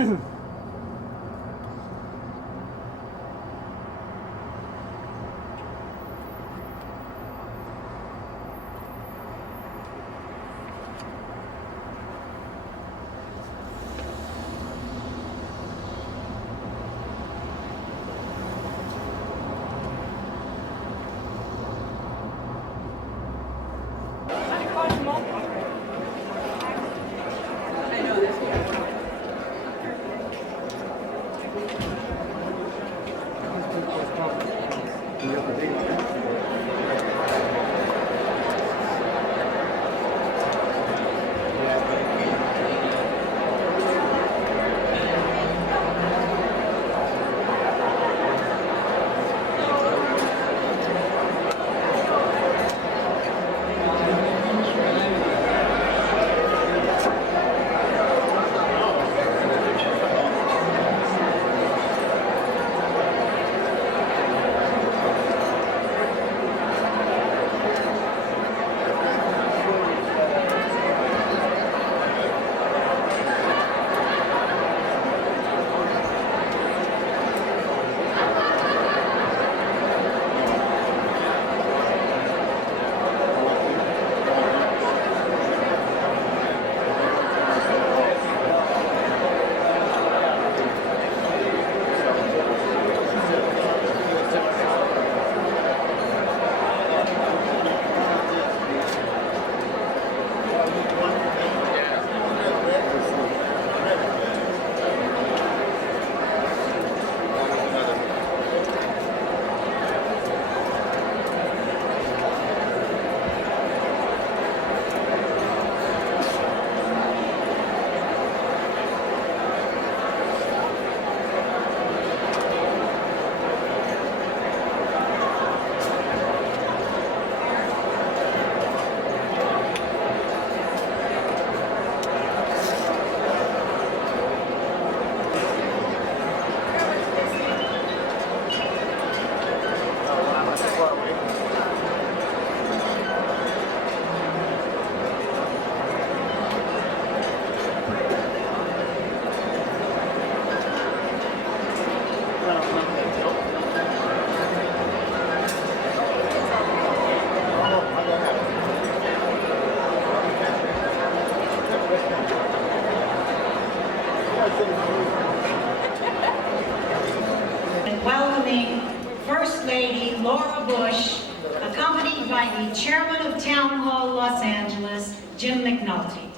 And welcoming First Lady Laura Bush, accompanied by the Chairman of Town Hall Los Angeles, Jim McNulty.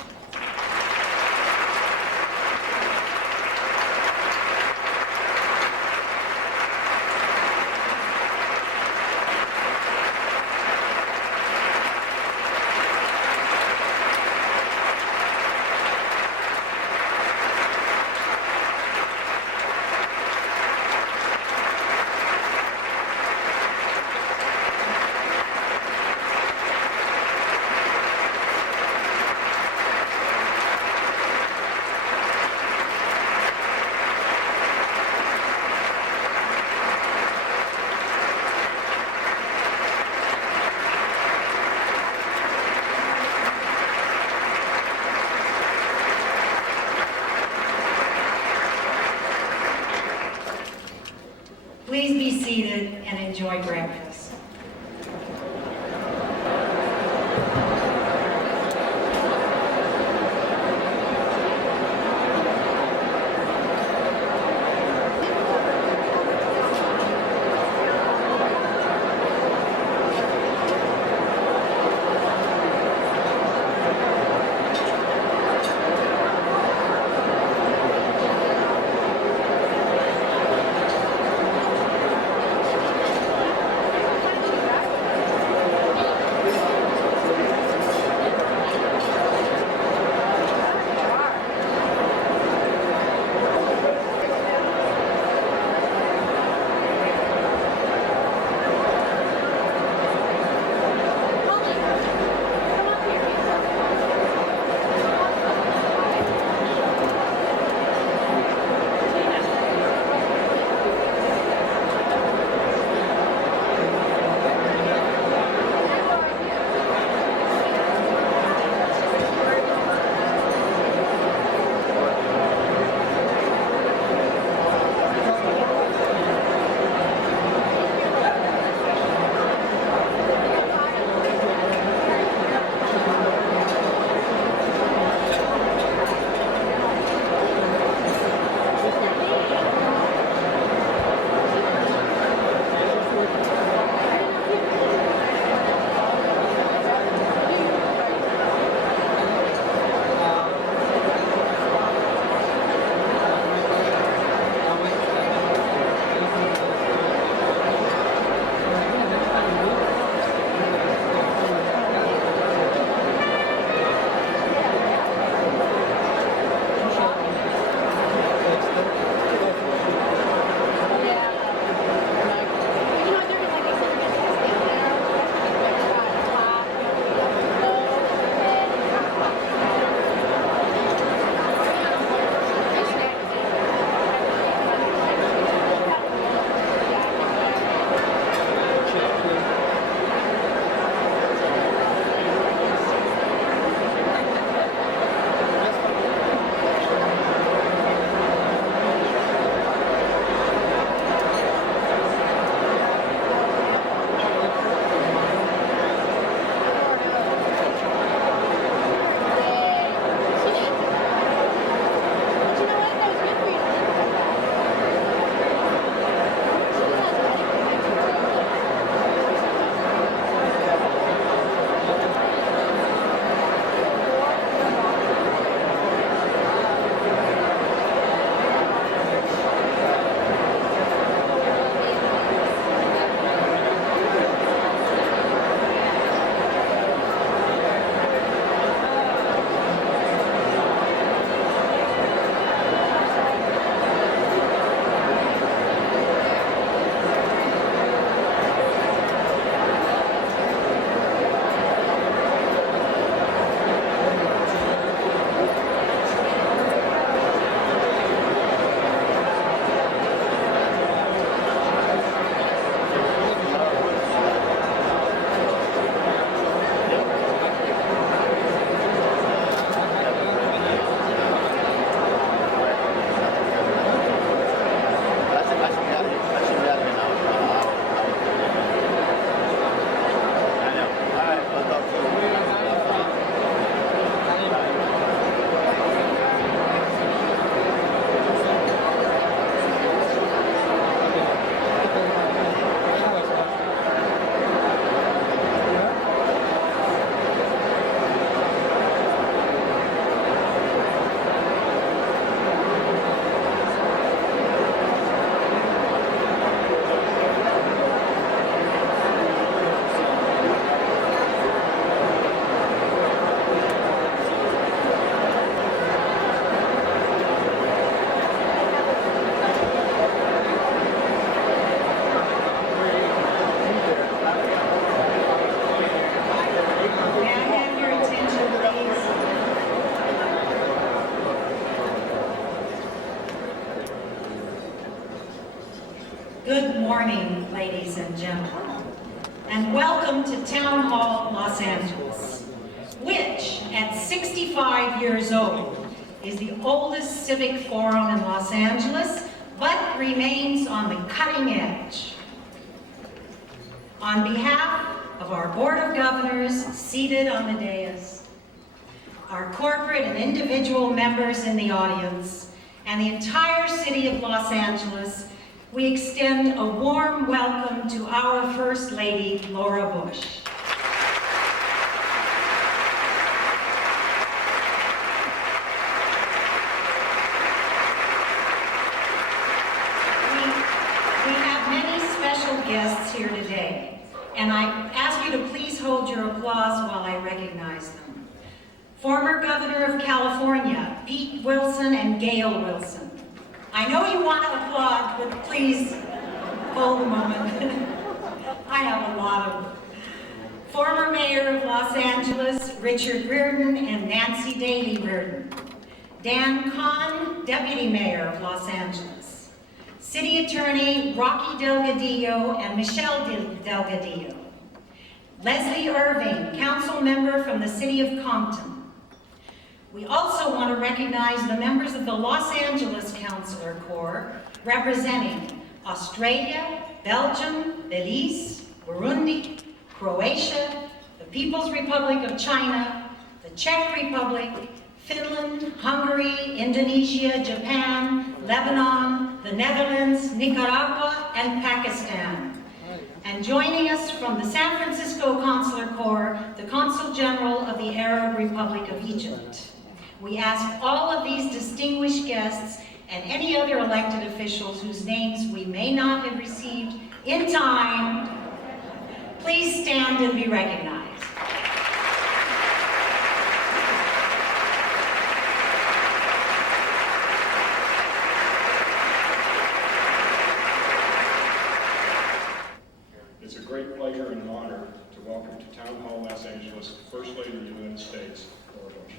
Please be seated and enjoy breakfast. Good morning, ladies and gentlemen, and welcome to Town Hall, Los Angeles, which at 65 years old is the oldest civic forum in Los Angeles, but remains on the cutting edge. On behalf of our Board of Governors seated on the dais, our corporate and individual members in the audience, and the entire city of Los Angeles, we extend a warm welcome to our First Lady, Laura Bush. We have many special guests here today, and I ask you to please hold your applause while I recognize them. Former Governor of California, Pete Wilson and Gail Wilson. I know you want to applaud, but please hold a moment. I have a lot of them. Former Mayor of Los Angeles, Richard Reardon and Nancy Daly Reardon. Dan Kahn, Deputy Mayor of Los Angeles. City Attorney Rocky Delgadillo and Michelle Delgadillo. Leslie Irving, Council Member from the City of Compton. We also want to recognize the members of the Los Angeles Councilor Corps representing Australia, Belgium, Belize, Burundi, Croatia, the People's Republic of China, the Czech Republic, Finland, Hungary, Indonesia, Japan, Lebanon, the Netherlands, Nicaragua, and Pakistan. And joining us from the San Francisco Consular Corps, the Consul General of the Arab Republic of Egypt. We ask all of these distinguished guests and any other elected officials whose names we may not have received in time, please stand and be recognized. It's a great pleasure and an honor to welcome to Town Hall, Los Angeles, First Lady of the United States, Laura Bush.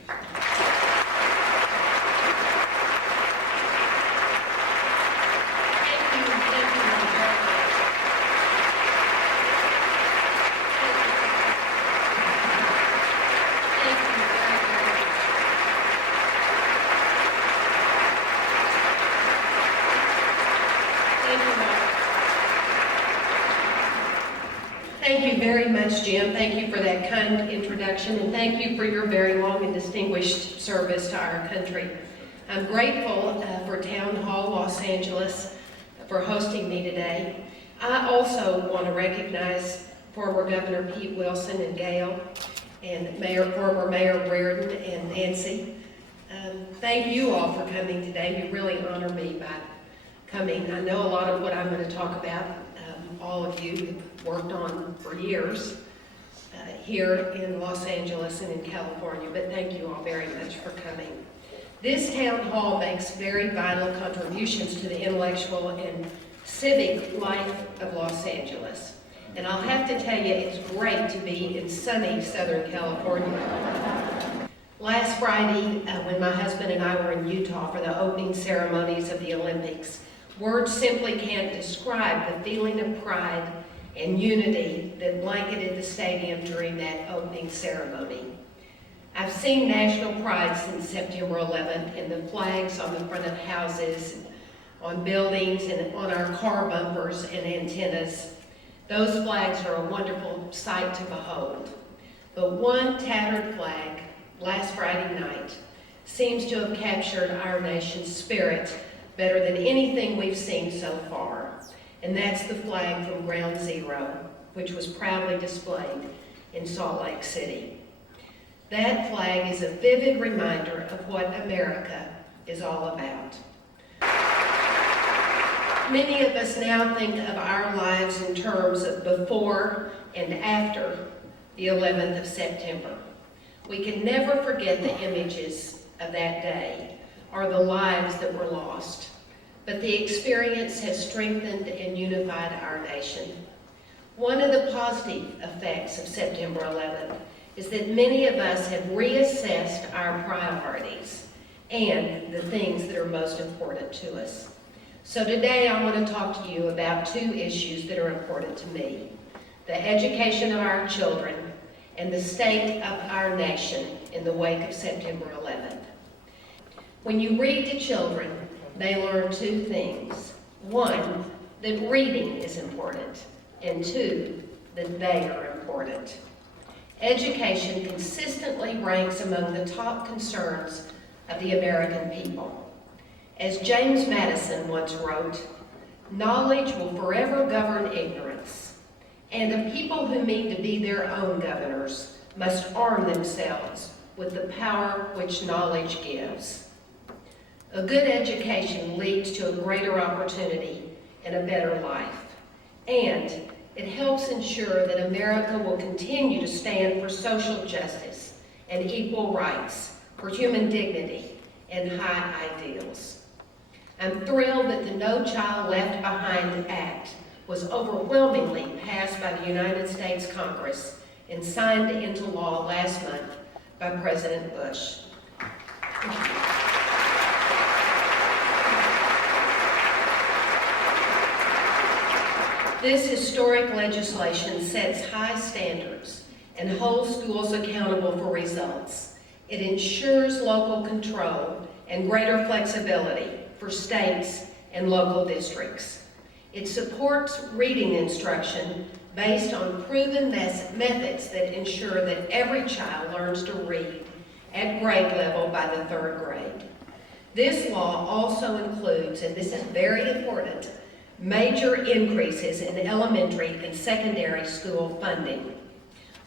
Thank you very much, Jim. Thank you for that kind introduction, and thank you for your very long and distinguished service to our country. I'm grateful for Town Hall Los Angeles for hosting me today. I also want to recognize former Governor Pete Wilson and Gail, and former Mayor Reardon and Nancy. Thank you all for coming today. You really honor me by coming. I know a lot of what I'm going to talk about, all of you have worked on for years here in Los Angeles and in California, but thank you all very much for coming. This town hall makes very vital contributions to the intellectual and civic life of Los Angeles. And I'll have to tell you, it's great to be in sunny Southern California. Last Friday, when my husband and I were in Utah for the opening ceremonies of the Olympics, words simply can't describe the feeling of pride and unity that blanketed the stadium during that opening ceremony. I've seen national pride since September 11th in the flags on the front of houses, on buildings, and on our car bumpers and antennas. Those flags are a wonderful sight to behold. But one tattered flag last Friday night seems to have captured our nation's spirit better than anything we've seen so far, and that's the flag from Ground Zero, which was proudly displayed in Salt Lake City. That flag is a vivid reminder of what America is all about. Many of us now think of our lives in terms of before and after the 11th of September. We can never forget the images of that day or the lives that were lost, but the experience has strengthened and unified our nation. One of the positive effects of September 11th is that many of us have reassessed our priorities and the things that are most important to us. So today I want to talk to you about two issues that are important to me: the education of our children and the state of our nation in the wake of September 11th. When you read to children, they learn two things. One, that reading is important, and two, that they are important. Education consistently ranks among the top concerns of the American people. As James Madison once wrote, "Knowledge will forever govern ignorance, and a people who mean to be their own governors must arm themselves with the power which knowledge gives." A good education leads to a greater opportunity and a better life, and it helps ensure that America will continue to stand for social justice and equal rights, for human dignity and high ideals. I'm thrilled that the No Child Left Behind Act was overwhelmingly passed by the United States Congress and signed into law last month by President Bush. This historic legislation sets high standards and holds schools accountable for results. It ensures local control and greater flexibility for states and local districts. It supports reading instruction based on proven methods that ensure that every child learns to read at grade level by the 3rd grade. This law also includes, and this is very important, major increases in elementary and secondary school funding.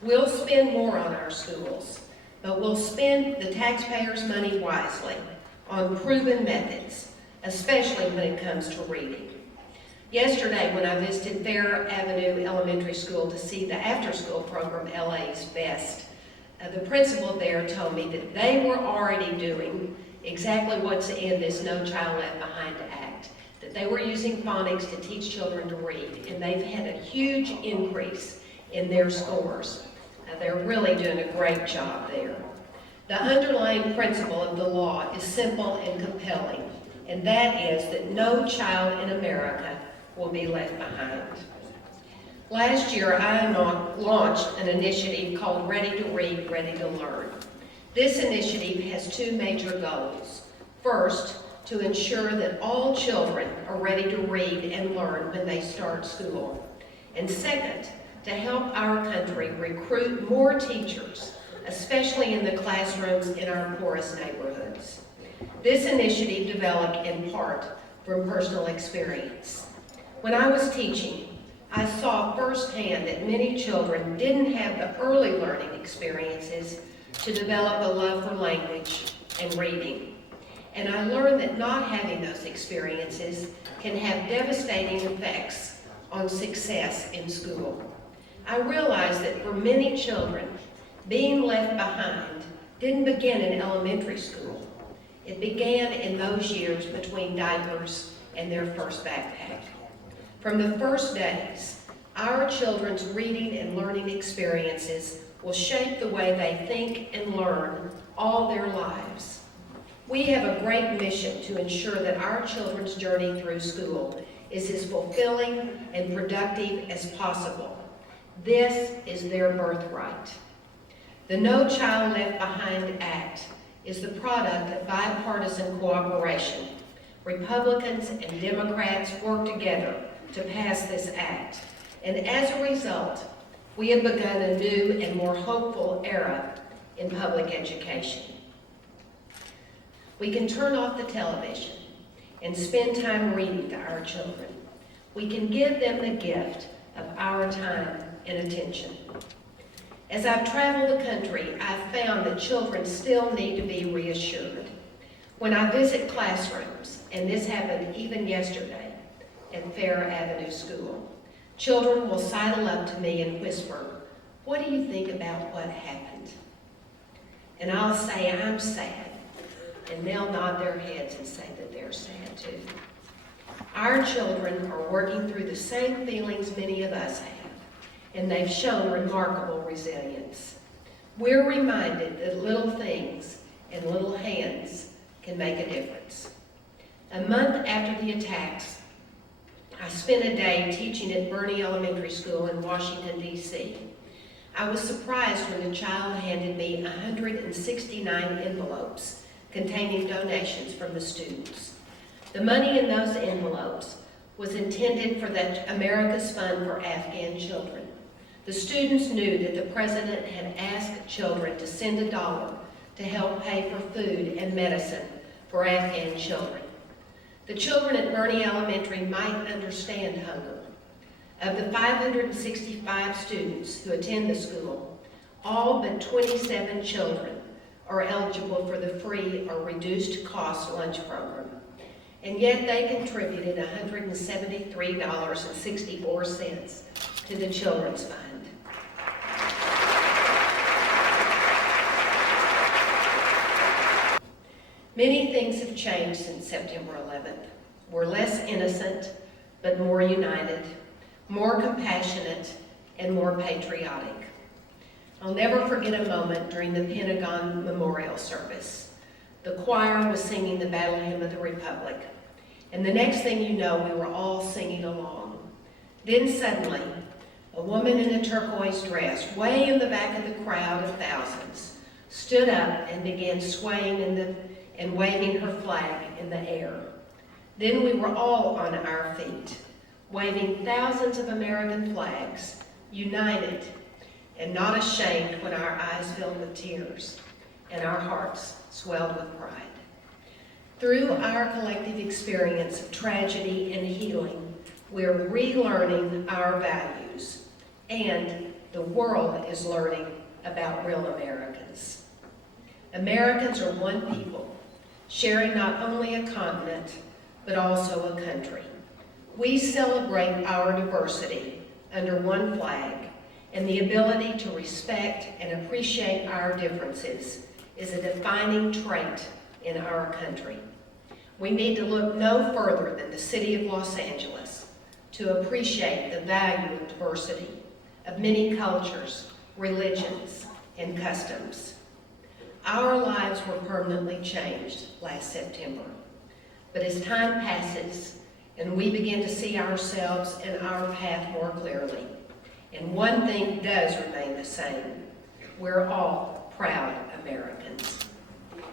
We'll spend more on our schools, but we'll spend the taxpayers' money wisely on proven methods, especially when it comes to reading. Yesterday, when I visited Fair Avenue Elementary School to see the after-school program, LA's Best, the principal there told me that they were already doing exactly what's in this No Child Left Behind Act, that they were using phonics to teach children to read, and they've had a huge increase in their scores. They're really doing a great job there. The underlying principle of the law is simple and compelling, and that is that no child in America will be left behind. Last year, I launched an initiative called Ready to Read, Ready to Learn. This initiative has two major goals. First, to ensure that all children are ready to read and learn when they start school. And second, to help our country recruit more teachers, especially in the classrooms in our poorest neighborhoods. This initiative developed in part from personal experience. When I was teaching, I saw firsthand that many children didn't have the early learning experiences to develop a love for language and reading. And I learned that not having those experiences can have devastating effects on success in school. I realized that for many children, being left behind didn't begin in elementary school. It began in those years between diapers and their first backpack. From the first days, our children's reading and learning experiences will shape the way they think and learn all their lives. We have a great mission to ensure that our children's journey through school is as fulfilling and productive as possible. This is their birthright. The No Child Left Behind Act is the product of bipartisan cooperation. Republicans and Democrats worked together to pass this act, and as a result, we have begun a new and more hopeful era in public education. We can turn off the television and spend time reading to our children. We can give them the gift of our time and attention. As I've traveled the country, I've found that children still need to be reassured. When I visit classrooms, and this happened even yesterday at Fair Avenue School, children will sidle up to me and whisper, "What do you think about what happened?" And I'll say, "I'm sad." And they'll nod their heads and say that they're sad too. Our children are working through the same feelings many of us have, and they've shown remarkable resilience. We're reminded that little things and little hands can make a difference. A month after the attacks, I spent a day teaching at Bernie Elementary School in Washington, D.C. I was surprised when a child handed me 169 envelopes containing donations from the students. The money in those envelopes was intended for the America's Fund for Afghan Children. The students knew that the president had asked children to send $1 to help pay for food and medicine for Afghan children. The children at Bernie Elementary might understand hunger. Of the 565 students who attend the school, all but 27 children are eligible for the free or reduced cost lunch program. And yet they contributed $173.64 to the Children's Fund. Many things have changed since September 11th. We're less innocent, but more united, more compassionate, and more patriotic. I'll never forget a moment during the Pentagon Memorial Service. The choir was singing the Battle Hymn of the Republic, and the next thing you know, we were all singing along. Then suddenly, a woman in a turquoise dress, way in the back of the crowd of thousands, stood up and began swaying and waving her flag in the air. Then we were all on our feet, waving thousands of American flags, united and not ashamed when our eyes filled with tears and our hearts swelled with pride. Through our collective experience of tragedy and healing, we're relearning our values, and the world is learning about real Americans. Americans are one people, sharing not only a continent, but also a country. We celebrate our diversity under one flag, and the ability to respect and appreciate our differences is a defining trait in our country. We need to look no further than the city of Los Angeles to appreciate the value of diversity, of many cultures, religions, and customs. Our lives were permanently changed last September. But as time passes and we begin to see ourselves and our path more clearly, and one thing does remain the same: we're all proud Americans.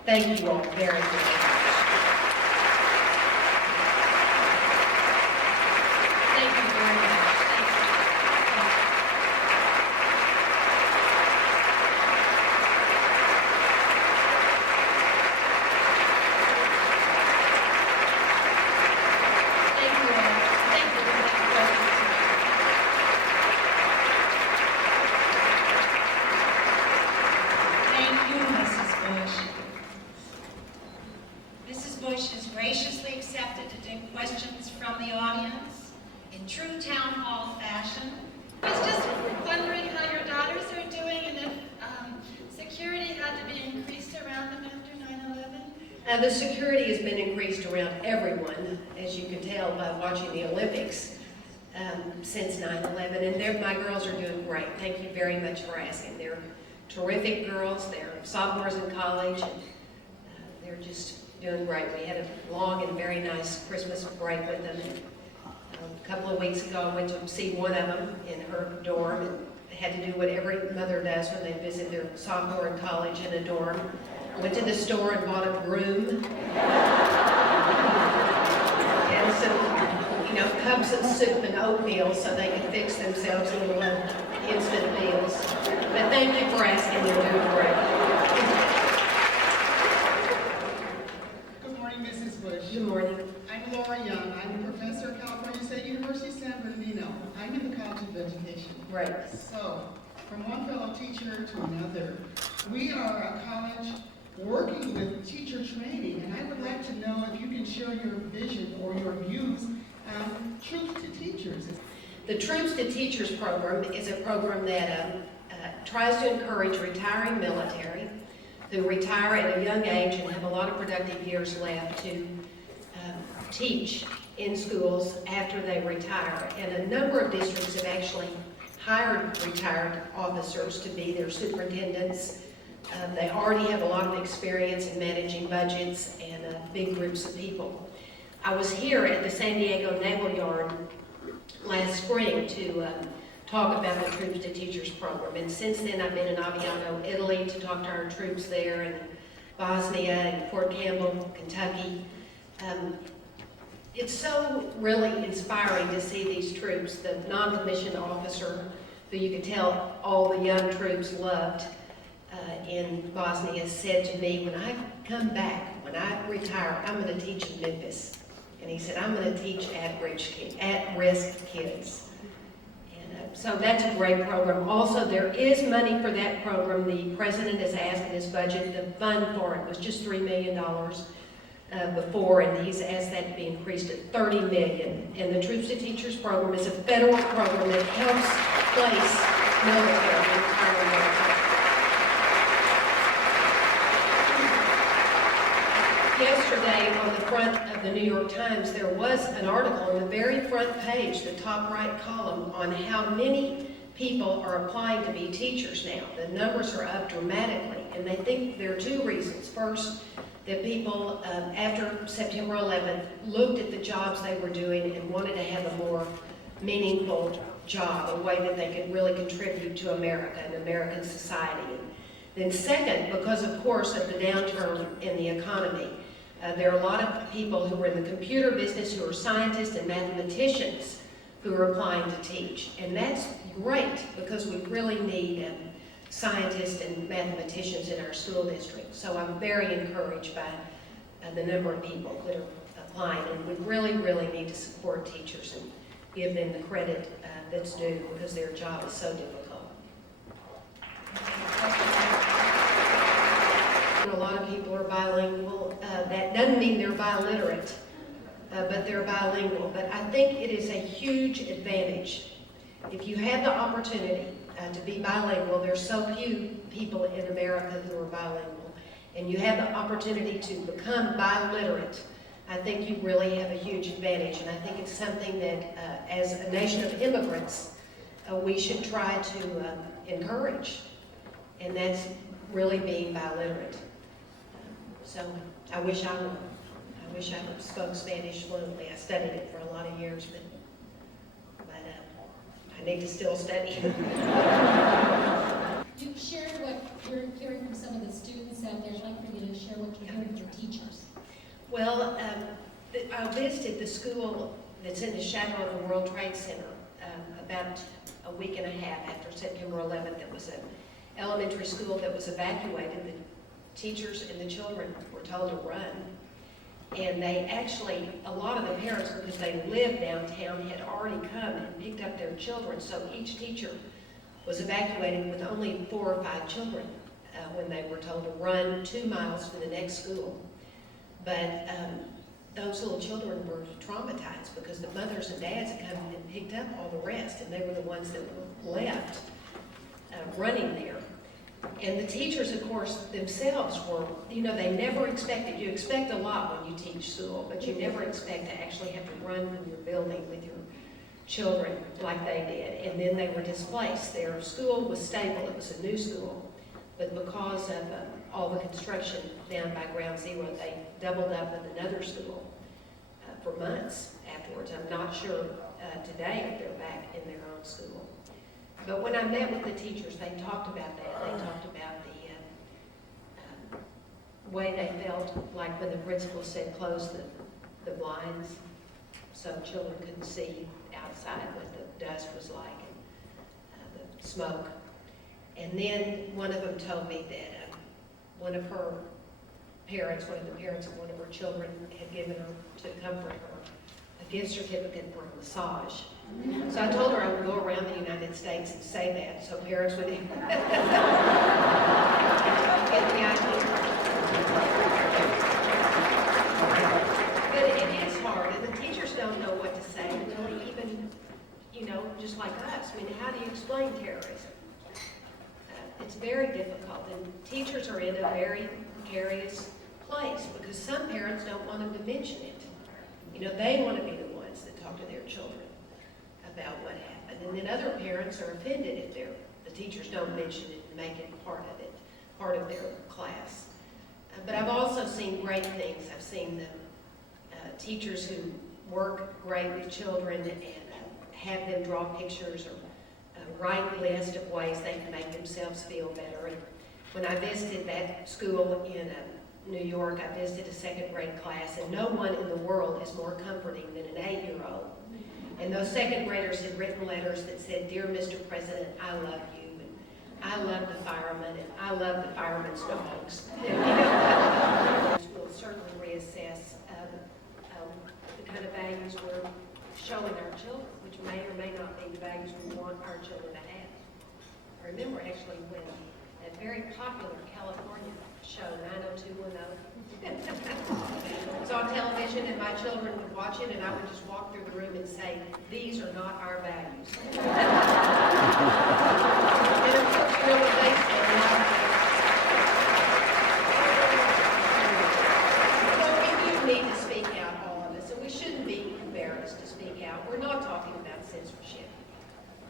Thank you all very much. Thank you very much. Thank you all. Thank you. Thank you, Mrs. Bush. Mrs. Bush has graciously accepted to take questions from the audience in true town hall fashion. I was just wondering how your daughters are doing and if security had to be increased around them after 9/11. The security has been increased around everyone, as you can tell by watching the Olympics, since 9/11, and my girls are doing great. Thank you very much for asking. They're terrific girls. They're sophomores in college, and they're just doing great. We had a long and very nice Christmas break with them. And, a couple of weeks ago, I went to see one of them in her dorm and had to do what every mother does when they visit their sophomore in college in a dorm. I went to the store and bought a broom and some, cups of soup and oatmeal so they can fix themselves little instant meals. But thank you for asking. They're doing great. Good morning, Mrs. Bush. Good morning. I'm Laura Young. I'm a professor at California State University, San Bernardino. I'm in the College of Education. Great. So, from one fellow teacher to another, we are a college working with teacher training, and I would like to know if you can share your vision or your views on Troops to Teachers. The Troops to Teachers program is a program that tries to encourage retiring military who retire at a young age and have a lot of productive years left to teach in schools after they retire. And a number of districts have actually hired retired officers to be their superintendents. They already have a lot of experience in managing budgets and big groups of people. I was here at the San Diego Naval Yard last spring to talk about the Troops to Teachers program. And since then, I've been in Aviano, Italy to talk to our troops there, and Bosnia and Fort Campbell, Kentucky. It's so really inspiring to see these troops. The non-commissioned officer, who you could tell all the young troops loved in Bosnia, said to me, when I come back, when I retire, I'm going to teach in Memphis. And he said, I'm going to teach at-risk kids. And so that's a great program. Also, there is money for that program. The president has asked in his budget, the fund for it was just $3 million before, and he's asked that to be increased to $30 million. And the Troops to Teachers program is a federal program that helps place military in our country. Yesterday, on the front of the New York Times, there was an article on the very front page, the top right column, on how many people are applying to be teachers now. The numbers are up dramatically, and they think there are two reasons. First, that people, after September 11th, looked at the jobs they were doing and wanted to have a more meaningful job, a way that they could really contribute to America and American society. Then second, because of course of the downturn in the economy, there are a lot of people who are in the computer business, who are scientists and mathematicians, who are applying to teach. And that's great, because we really need scientists and mathematicians in our school district. So I'm very encouraged by the number of people that are applying. And we really, really need to support teachers and give them the credit that's due, because their job is so difficult. A lot of people are bilingual. That doesn't mean they're biliterate, but they're bilingual. But I think it is a huge advantage if you have the opportunity to be bilingual. There's so few people in America who are bilingual, and you have the opportunity to become biliterate. I think you really have a huge advantage, and I think it's something that, as a nation of immigrants, we should try to encourage, and that's really being biliterate. So I wish I spoke Spanish fluently. I studied it for a lot of years, but I need to still study. You shared what you're hearing from some of the students out there. I'd like for you to share what you're hearing from teachers. Well, I visited the school that's in the shadow of the World Trade Center about a week and a half after September 11th. It was an elementary school that was evacuated. The teachers and the children were told to run. And they actually, a lot of the parents, because they lived downtown, had already come and picked up their children. So each teacher was evacuated with only 4 or 5 children when they were told to run 2 miles to the next school. But those little children were traumatized, because the mothers and dads had come and picked up all the rest, and they were the ones that were left running there. And the teachers, of course, themselves were, they never expected. You expect a lot when you teach school, but you never expect to actually have to run from your building with your children like they did. And then they were displaced. Their school was stable. It was a new school. But because of all the construction down by Ground Zero, they doubled up with another school for months afterwards. I'm not sure today if they're back in their own school. But when I met with the teachers, they talked about that. They talked about the way they felt like when the principal said close the blinds so children couldn't see outside what the dust was like and the smoke. And then one of them told me that one of the parents of one of her children had given her, to comfort her, a gift certificate for a massage. So I told her I would go around the United States and say that, so parents would get the idea. But it is hard, and the teachers don't know what to say until they even, just like us. I mean, how do you explain terrorism? It's very difficult, and teachers are in a very precarious place, because some parents don't want them to mention it. They want to be the ones that talk to their children about what happened. And then other parents are offended if the teachers don't mention it and make it part of their class. But I've also seen great things. I've seen the teachers who work great with children and have them draw pictures or write lists of ways they can make themselves feel better. And when I visited that school in New York, I visited a second grade class, and no one in the world is more comforting than an 8-year-old. And those second graders had written letters that said, "Dear Mr. President, I love you, and I love the firemen, and I love the firemen's dogs." We'll certainly reassess the kind of values we're showing our children, which may or may not be the values we want our children to have. I remember actually when that very popular California show, 90210, was on television, and my children would watch it, and I would just walk through the room and say, "These are not our values." And of course, you know what they said, so we do need to speak out, all of us, and we shouldn't be embarrassed to speak out. We're not talking about censorship.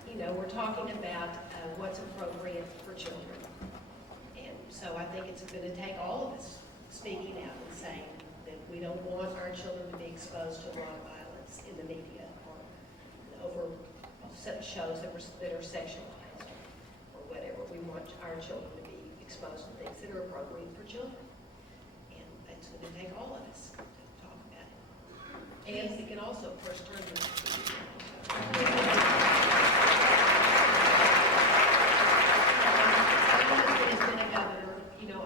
You know, we're talking about what's appropriate for children. And so I think it's going to take all of us speaking out and saying that we don't want our children to be exposed to a lot of violence in the media or over shows that are sexualized or whatever. We want our children to be exposed to things that are appropriate for children. And it's going to take all of us to talk about it. And we can also, of course, turn to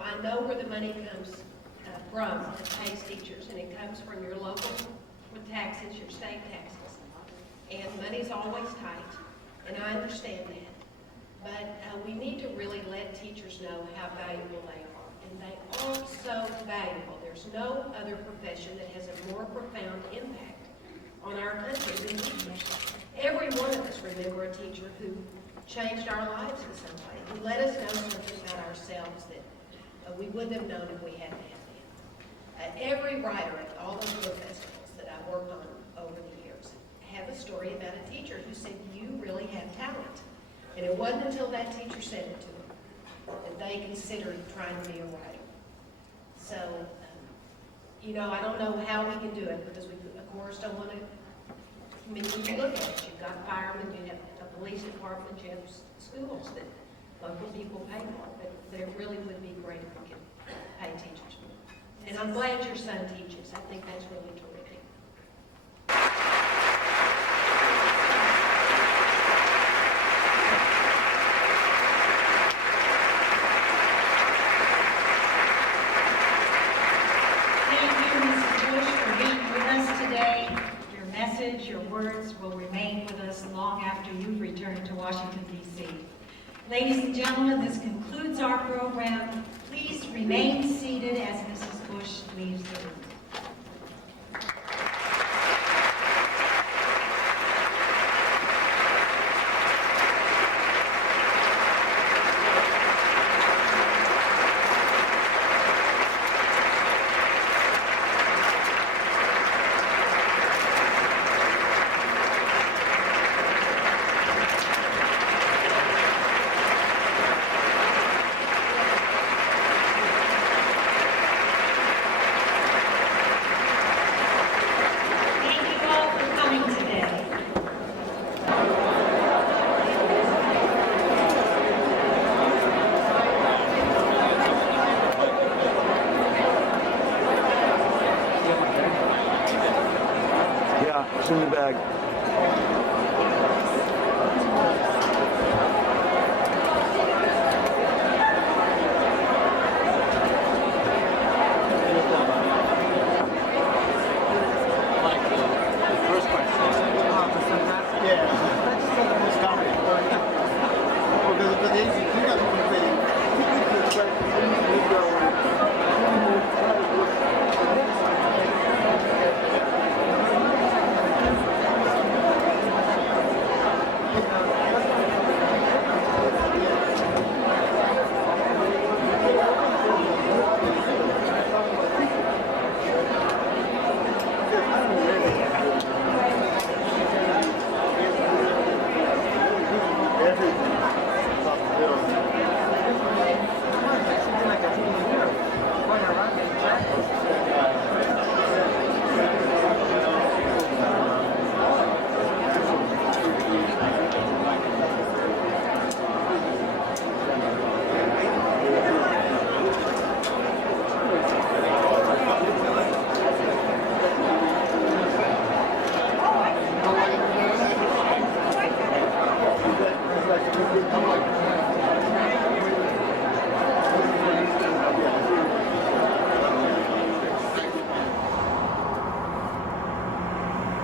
I know where the money comes from that pays teachers, and it comes from your local taxes, your state taxes. And money's always tight, and I understand that. But we need to really let teachers know how valuable they are, and they are so valuable. There's no other profession that has a more profound impact on our country than teachers. Every one of us remember a teacher who changed our lives in some way, who let us know something about ourselves that we wouldn't have known if we hadn't had them. Every writer at all those book festivals that I've worked on over the years have a story about a teacher who said, "You really have talent." And it wasn't until that teacher said it to them that they considered trying to be a writer. So, you know, I don't know how we can do it because we, of course, don't want to. I mean, when you look at it, you've got firemen, you have a police department, you have schools that local people pay for, but there really would be great if we could pay teachers more. And I'm glad your son teaches. I think that's really terrific. Thank you, Mrs. Bush, for being with us today. Your message, your words will remain with us long after you've returned to Washington, D.C. Ladies and gentlemen, this concludes our program. Please remain seated as Mrs. Bush leaves the room.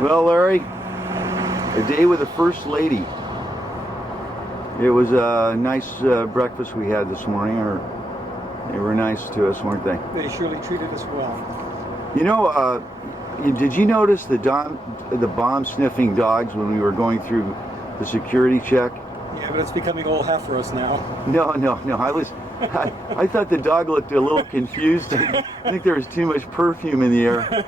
Well, Larry, a day with the First Lady. It was a nice breakfast we had this morning. They were nice to us, weren't they? They surely treated us well. You know, did you notice the bomb-sniffing dogs when we were going through the security check? Yeah, but it's becoming old hat for us now. No. I thought the dog looked a little confused. I think there was too much perfume in the air.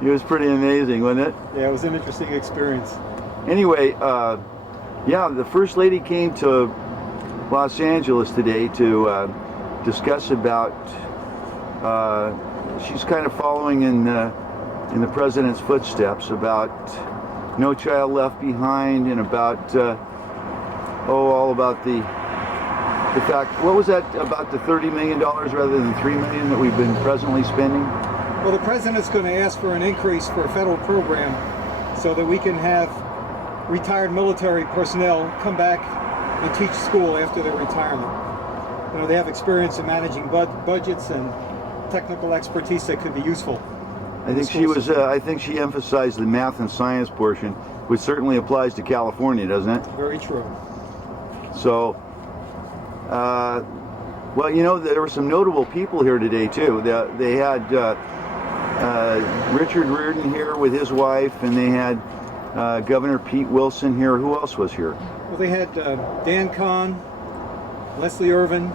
It was pretty amazing, wasn't it? Yeah, it was an interesting experience. Anyway, yeah, the First Lady came to Los Angeles today to discuss about. She's kind of following in the president's footsteps about No Child Left Behind and about all about the fact. What was that about the $30 million rather than $3 million that we've been presently spending? Well, the president's going to ask for an increase for a federal program so that we can have retired military personnel come back and teach school after their retirement. You know, they have experience in managing budgets and technical expertise that could be useful. I think she emphasized the math and science portion, which certainly applies to California, doesn't it? Very true. So, well, you know, there were some notable people here today too. They had Richard Riordan here with his wife, and they had Governor Pete Wilson here. Who else was here? Well, they had Dan Kahn, Leslie Irvin,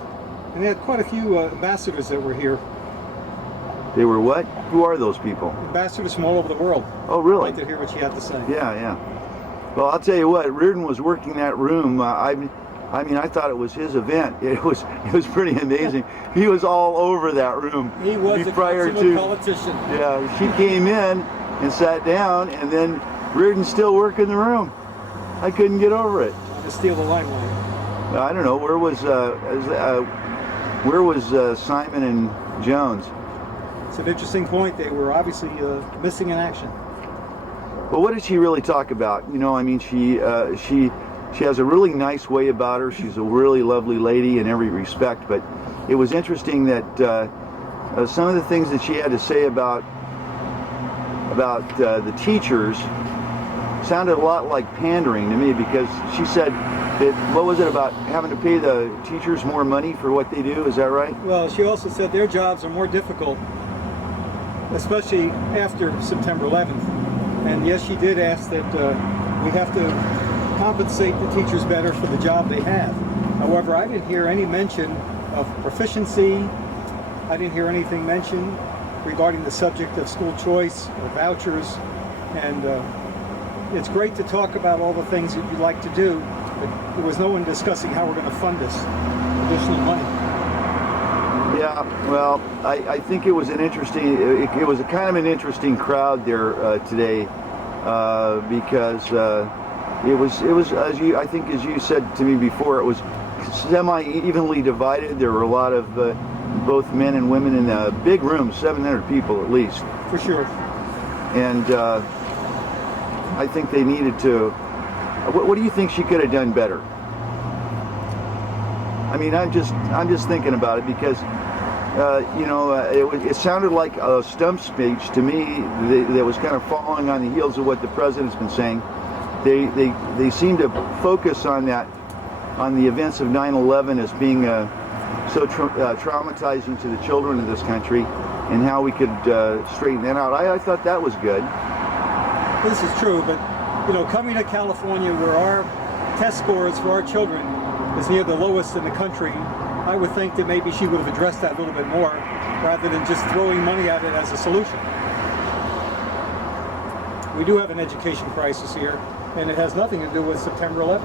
and they had quite a few ambassadors that were here. They were what? Who are those people? Ambassadors from all over the world. Oh, really? I'd like to hear what she had to say. Yeah. Well, I'll tell you what. Riordan was working that room. I mean, I thought it was his event. It was pretty amazing. He was all over that room. He was a consummate politician. Yeah, she came in and sat down, and then Riordan's still working the room. I couldn't get over it. To steal the limelight. I don't know, where was Simon and Jones? It's an interesting point. They were obviously missing in action. Well, what did she really talk about? You know, I mean, she has a really nice way about her. She's a really lovely lady in every respect. But it was interesting that some of the things that she had to say about the teachers sounded a lot like pandering to me, because she said that, what was it about having to pay the teachers more money for what they do? Is that right? Well, she also said their jobs are more difficult, especially after September 11th. And yes, she did ask that we have to compensate the teachers better for the job they have. However, I didn't hear any mention of proficiency. I didn't hear anything mentioned regarding the subject of school choice or vouchers. And it's great to talk about all the things that you'd like to do, but there was no one discussing how we're going to fund this additional money. Yeah, well, I think it was an interesting, it was a kind of an interesting crowd there today, because it was I think as you said to me before, it was semi-evenly divided. There were a lot of both men and women in a big room, 700 people at least. For sure. And I think they needed to. What do you think she could have done better? I mean, I'm just thinking about it, because you know, it sounded like a stump speech to me that was kind of following on the heels of what the president's been saying. They seem to focus on the events of 9/11 as being so traumatizing to the children of this country, and how we could straighten that out. I thought that was good. This is true, but you know, coming to California where our test scores for our children is near the lowest in the country, I would think that maybe she would have addressed that a little bit more, rather than just throwing money at it as a solution. We do have an education crisis here, and it has nothing to do with September 11th.